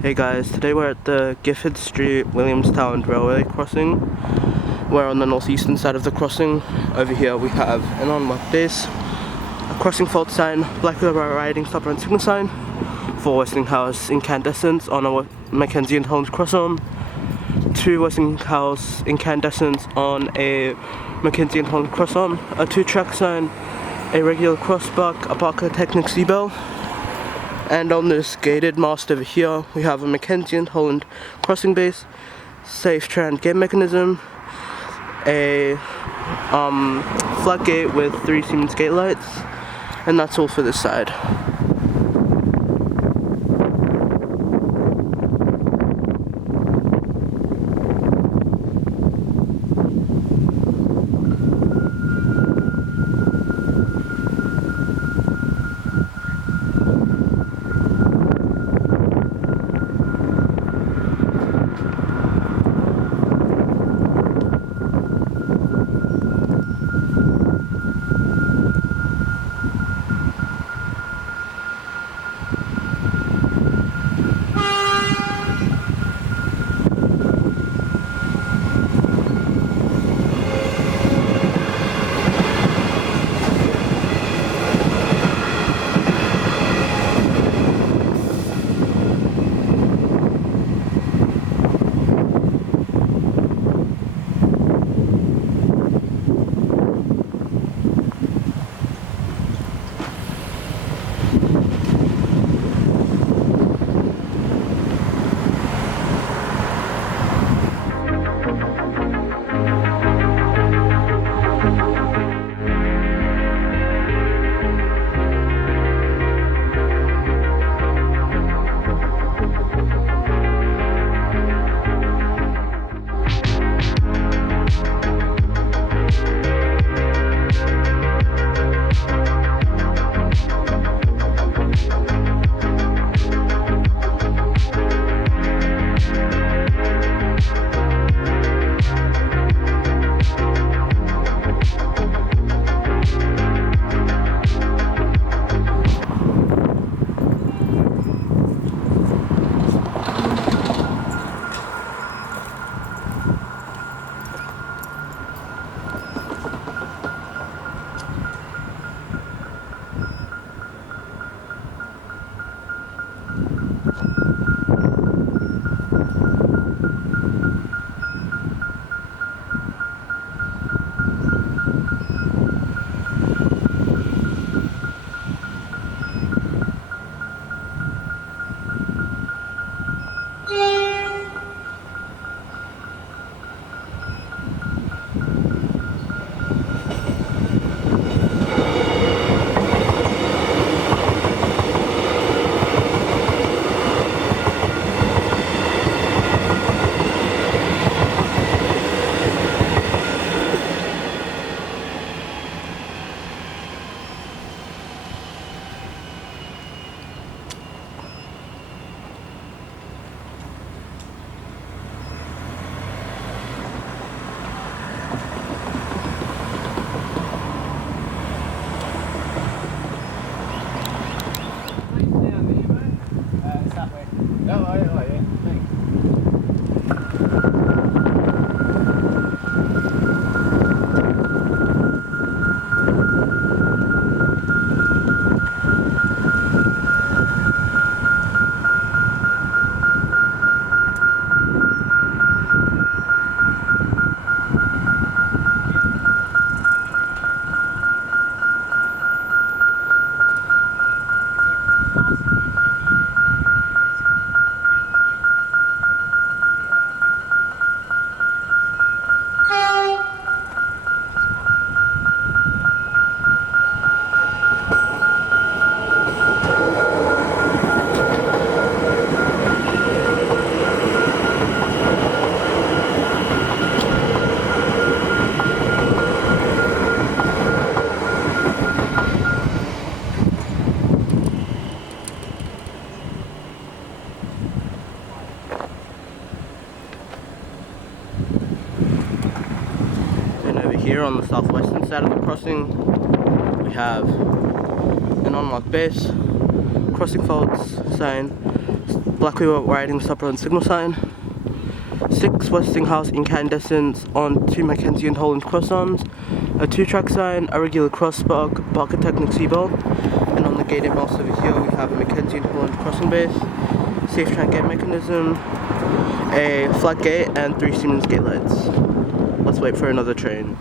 Hey guys, today we're at the Giffard Street Williamstown railway crossing. We're on the northeastern side of the crossing. Over here we have an unmarked base, a crossing fault sign, black riding stop and signal sign for Westinghouse Incandescents on a McK&H Crossarm, two Westinghouse Incandescents on a McK&H Crossarm, a 2 Trackside, a regular crossbuck, a Barker Technics bell. And on this gated mast over here, we have a McK&H crossing base, Safetran gate mechanism, a floodgate with 3 Siemens gate lights, and that's all for this side. Here on the southwestern side of the crossing, we have an unmarked base, crossing faults sign, black wheel riding stopper and signal sign, 6 Westinghouse Incandescents on 2 McK&H Crossarms, a 2-track sign, a regular crossbuck, bucket Technics C-bolt, and on the gated mouse over here we have a McK&H crossing base, Safetran gate mechanism, a flat gate, and 3 Siemens gate lights. Let's wait for another train.